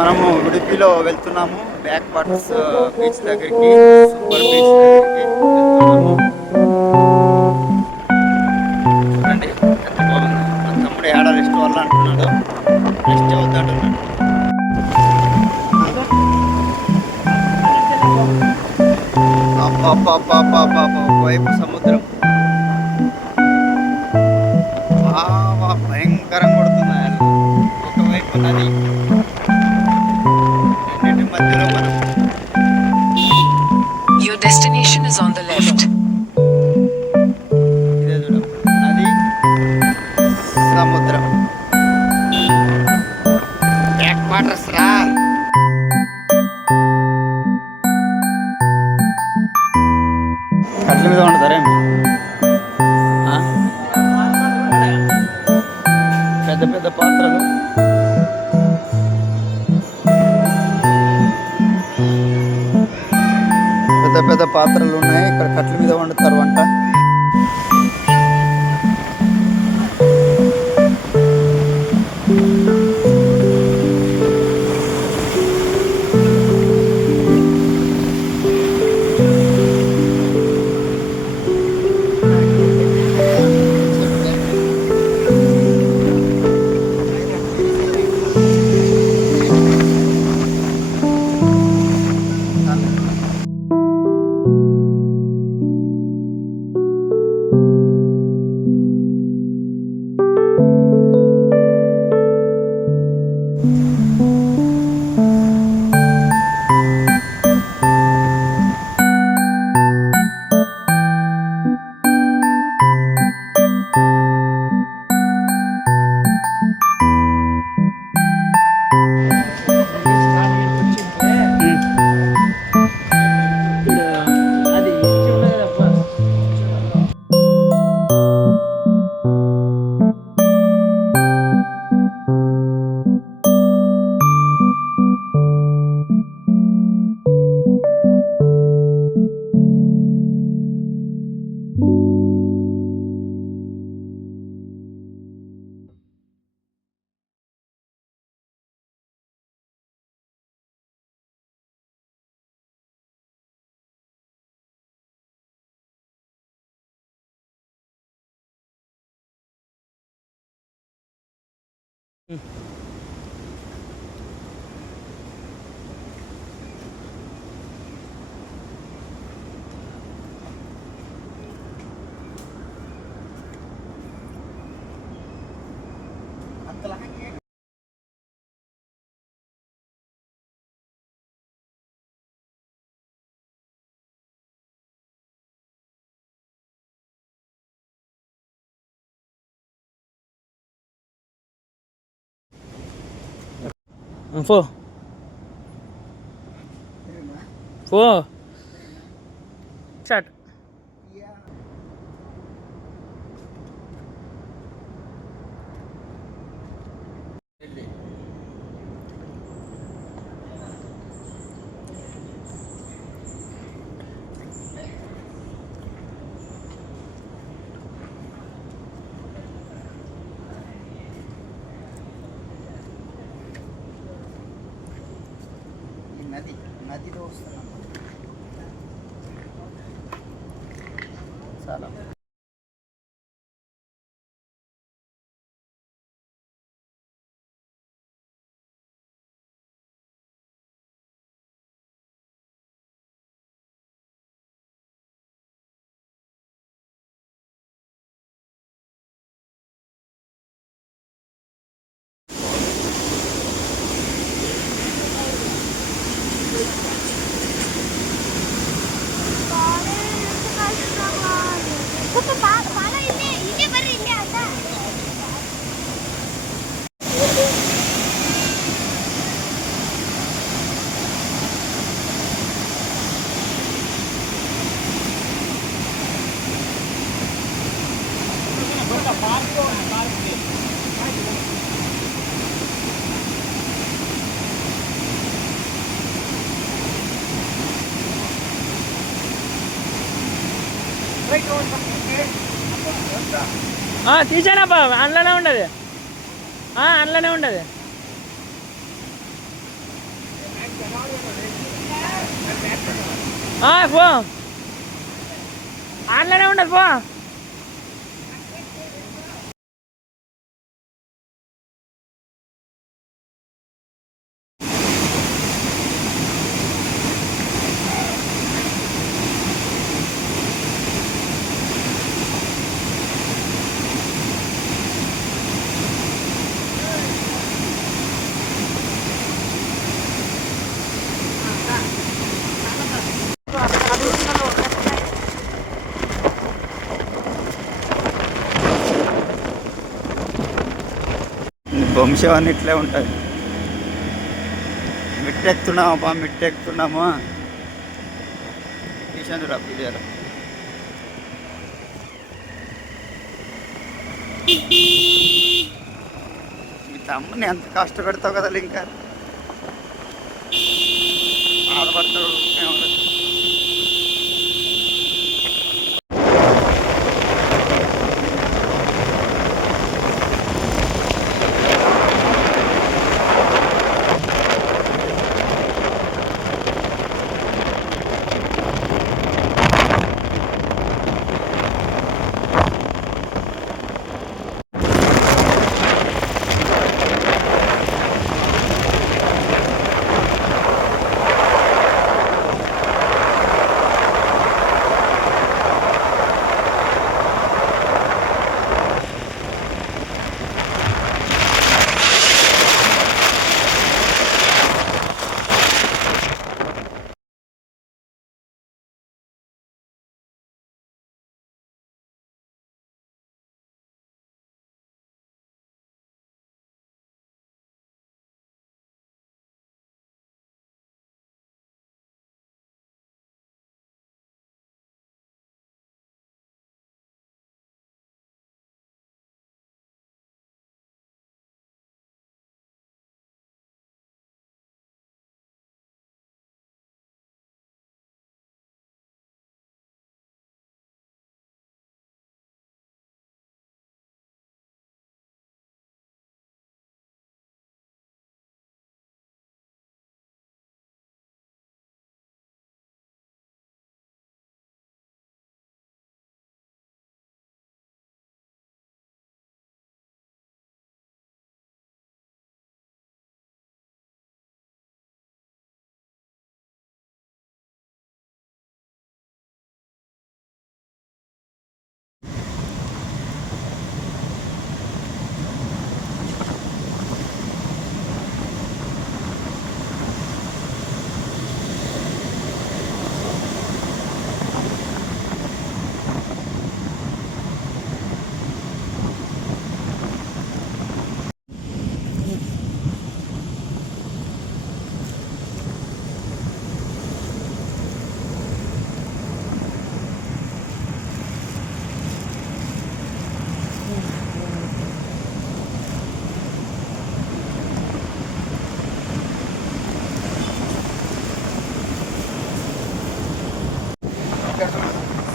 మనము ఉడిపిలో వెళ్తున్నాము back waters beach దగ్గరికి, సూపర్ బీచ్ దగ్గరికి వెళ్తున్నాము. చూడండి ఎంత బాగుంది. మా తమ్ముడు ఏడ రెస్ట్ వల్ల అంటున్నాడు, రెస్ట్ అవుతాడు. వైపు సముద్రం భయంకరంగా కొడుతున్నాయి. ఒకవైపు నది, రెండింటి మధ్యలో మనం. Your destination is on the left. ఇదే చూడం, నది సముద్రం బ్యాక్ వాటర్స్ రా. కట్ల మీద వండుతారేమి? పెద్ద పెద్ద పాత్రలు, పెద్ద పెద్ద పాత్రలు ఉన్నాయి. ఇక్కడ కట్ల మీద వండుతారు వంట. పో పో స్టార్ట్. నదిలో వస్తున్నాం చాలా. తీసానప్ప, అందులోనే ఉండదు, అందులోనే ఉండదు. పో ఆన్లైనే ఉండదు పో. వంశం అని ఇట్లే ఉంటుంది. మిట్టెక్కుతున్నామా మిట్టెక్కుతున్నామా కిషన్ రా పిలియారా. మీ తమ్ముని ఎంత కష్టపెడతావు కదా ఇంకా బాధపడతాడు.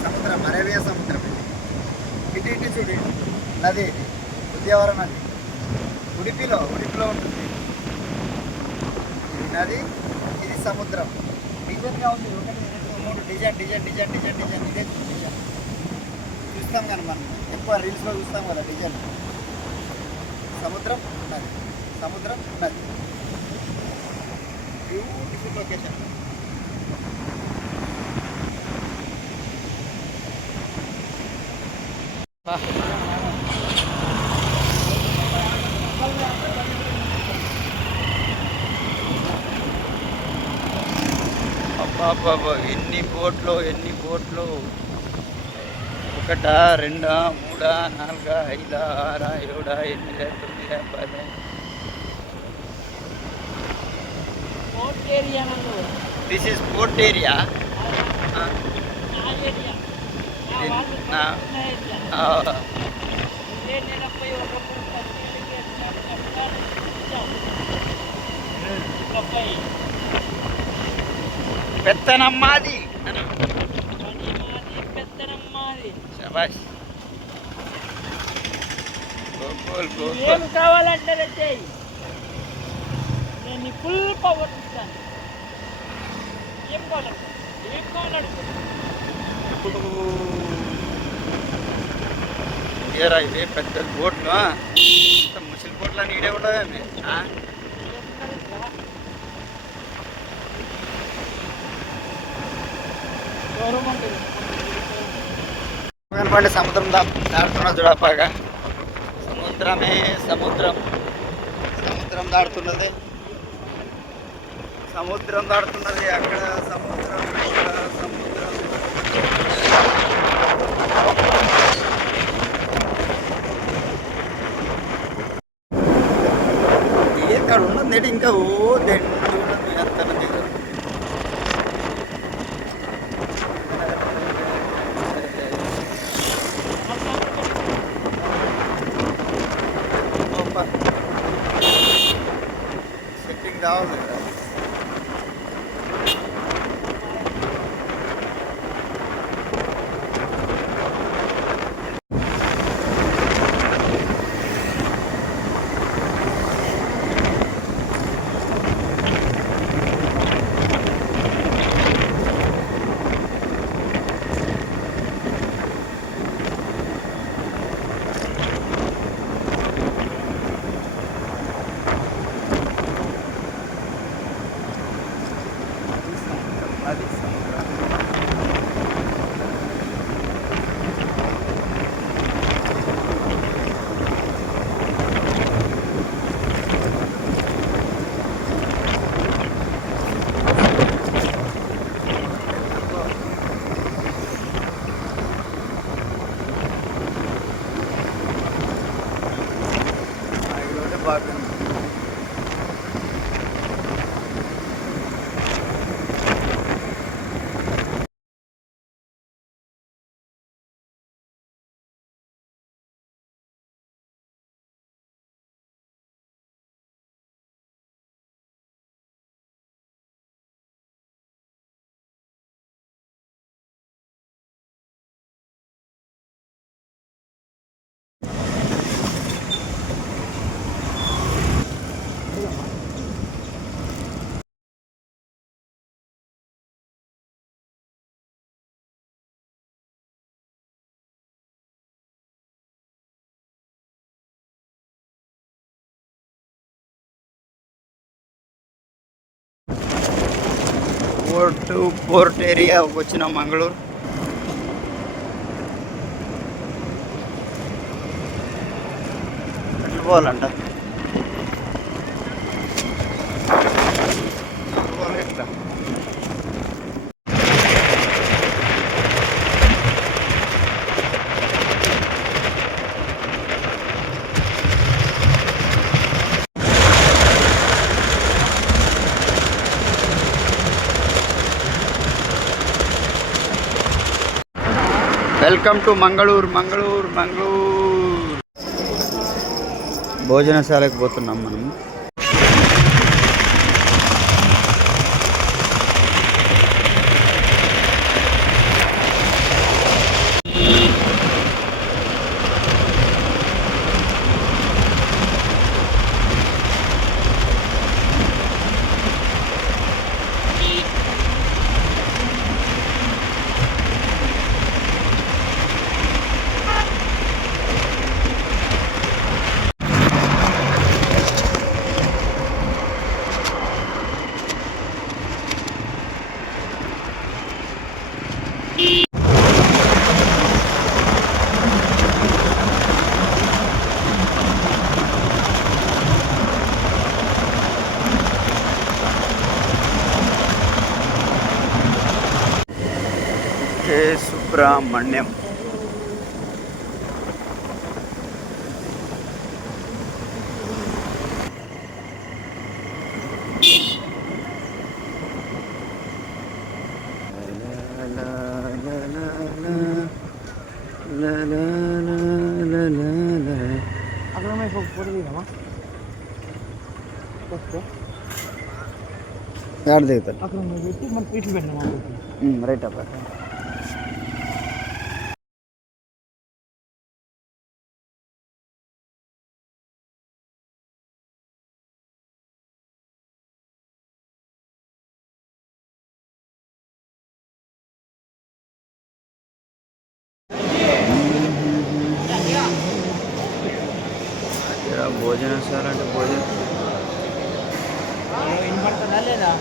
సముద్రం అరేబియా సముద్రం ఇటు ఇటు చూడు నది ఉద్యావరం నది ఉడిపిలో ఉంటుంది. ఇది నది ఇది సముద్రం. డిజైన్గా ఉంది. ఒకటి మూడు డిజైన్ ఇదే డిజైన్ చూస్తాం కానీ మనం ఎక్కువ రీల్స్లో చూస్తాం కదా డిజైన్. సముద్రం నది బ్యూటిఫుల్ లొకేషన్. అబ్బా ఎన్ని బోట్లు 1 2 3 4 5 6 7 8 9 10. This is port area. పెత్తనమ్మాది శబాష్. ఏం కావాలంటే నేను ఫుల్ పవర్ ఇస్తాను. ఏం కావాలంటే ఇయరా ఇవి పెద్ద బోట్లు ముసలి బోట్లు అని ఈడే ఉండదండి. కనపండి సముద్రం దాడుతున్నా చూడపాగా. సముద్రమే సముద్రం, సముద్రం దాడుతున్నది, సముద్రం దాడుతున్నది. అక్కడ సముద్రం, ఇక్కడ సముద్రం. ఎక్కడ ఉన్నది నేటి ఇంకా దండి ఉన్నది అంత దిగు. సెట్టింగ్ కావాలి కదా. అది సముద్రం. ఈరోజు బాగా పోర్ట్ ఏరియా వచ్చిన మంగళూరు. ఎట్లా పోవాలంట? ఎట్లా? Welcome to Mangaluru. మంగళూరు మంగళూరు భోజనశాలకు పోతున్నాం మనం. సుబ్రహ్మణ్యం. దిగుతారు రైట్ అబ్బా. భోజనశాల అంటే భోజనం వినపడుతుందా లేదా?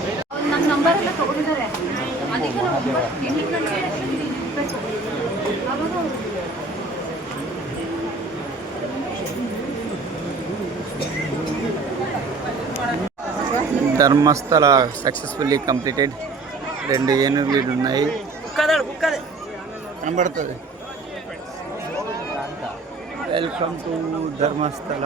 Dharmasthala successfully completed. 2 ఏనుగులు ఉన్నాయి. కనబడుతుంది. Welcome to Dharmasthala.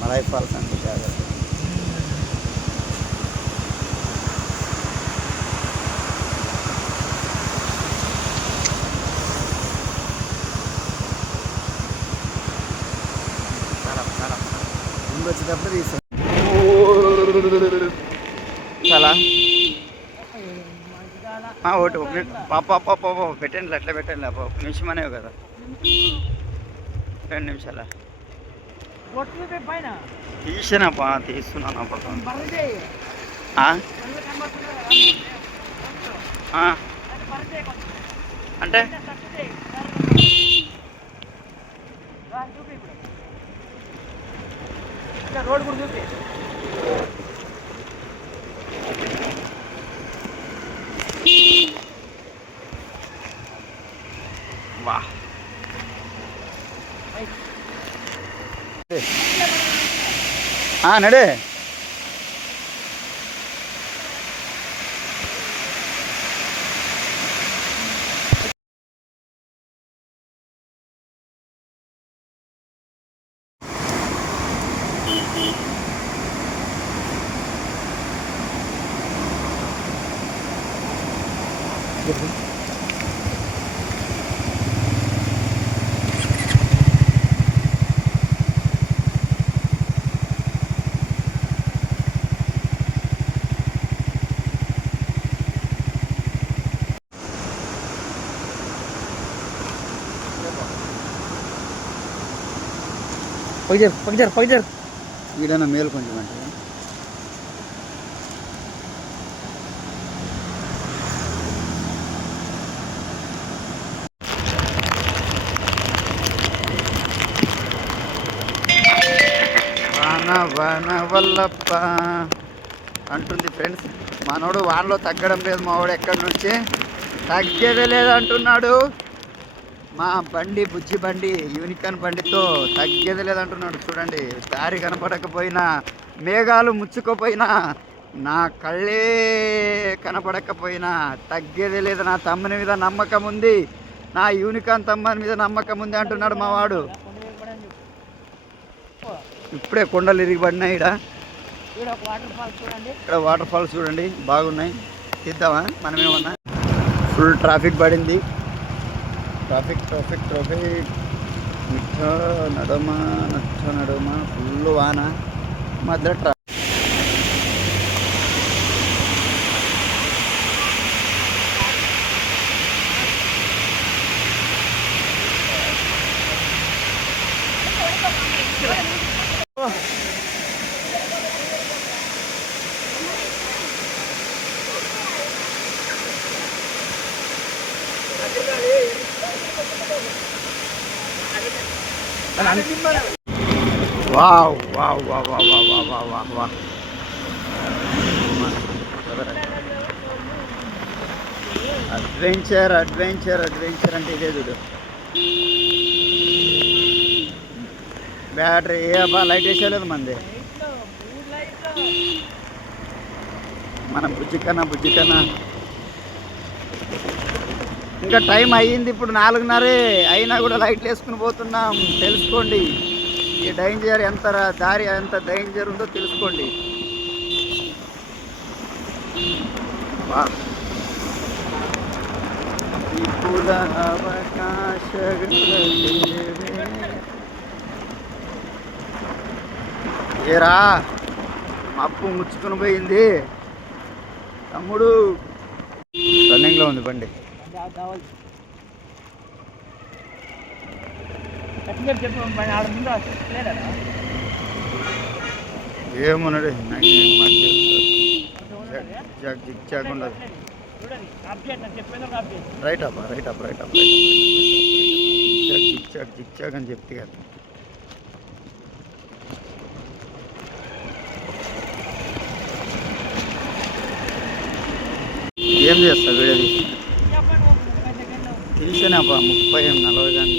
Malai falls అనుకుంటారు. ముందు వచ్చేటప్పుడు తీసాం చాలా ఒకటి పెట్టండి అట్లా పెట్టండి. ఒక నిమిషం అనేవి కదా, 2 నిమిషాల తీసానప్పా, తీస్తున్నాను అప్పుడు. అంటే రోడ్ కూడా చూపి. వా నడే. పగిజర్ ఈడన్నా మేలు కొంచెం అంటే వాన వల్లప్ప అంటుంది ఫ్రెండ్స్. మనోడు వానలో తగ్గడం లేదు, మావాడు ఎక్కడి నుంచి తగ్గేదే లేదు అంటున్నాడు. మా బండి బుజ్జి బండి యూనికాన్ బండితో తగ్గేది లేదంటున్నాడు. చూడండి, దారి కనపడకపోయినా, మేఘాలు ముచ్చుకోపోయినా, నా కళ్ళే కనపడకపోయినా తగ్గేదే లేదు. నా తమ్ముని మీద నమ్మకం ఉంది, నా యూనికాన్ తమ్మని మీద నమ్మకం ఉంది అంటున్నాడు మా వాడు. ఇప్పుడే కొండలు ఇరిగిపడినాయి. ఇక్కడ వాటర్ ఫాల్స్ చూడండి, బాగున్నాయి. తీద్దామా మనమేమన్నా? ఫుల్ ట్రాఫిక్ పడింది. ట్రాఫిక్ మిట్ట నడుమ ఫుల్ వాన మధ్య traffic. Wow wow wow wow wow wow wow wow. Adventure adventure adventure అంటే ఇదే చూడు. బ్యాటరీ ఏ అబ్బా లైట్ వేసేలేదు మంది. మన బుజ్జి కన్నా ఇంకా టైం అయ్యింది. ఇప్పుడు 4:30 అయినా కూడా లైట్లు వేసుకుని పోతున్నాం. తెలుసుకోండి ఈ డేంజర్ ఎంత, దారి ఎంత డేంజర్ ఉందో తెలుసుకోండి. విపుల అవకాశ ఏరా అప్పు ముచ్చుకుని పోయింది తమ్ముడు. రన్నింగ్లో ఉంది బండి. ఏమన్నాడు నాకు జిగ్జాగ్ జిగ్జాగ్ ఉండదు. చూడండి అప్డేట్ నాకు చెప్పేది ఒక update. Right up zigzag zigzag అని చెప్తే కదా. ఏం చేస్తా వీడియో తీసి తెలిసేనాపా 30-40 కానీ.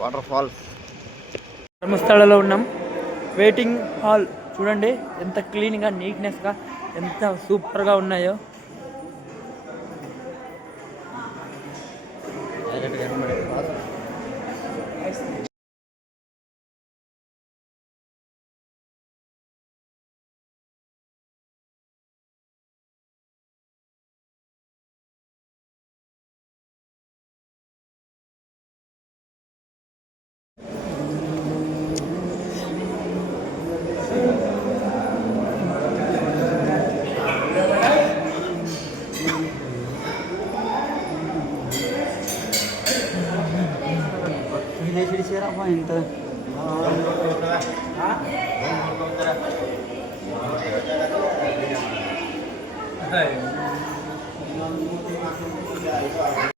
వాటర్ ఫాల్స్ ధర్మస్థలలో ఉన్నాం. వెయిటింగ్ హాల్ చూడండి ఎంత క్లీన్గా నీట్నెస్గా ఎంత సూపర్గా ఉన్నాయో. ఇంత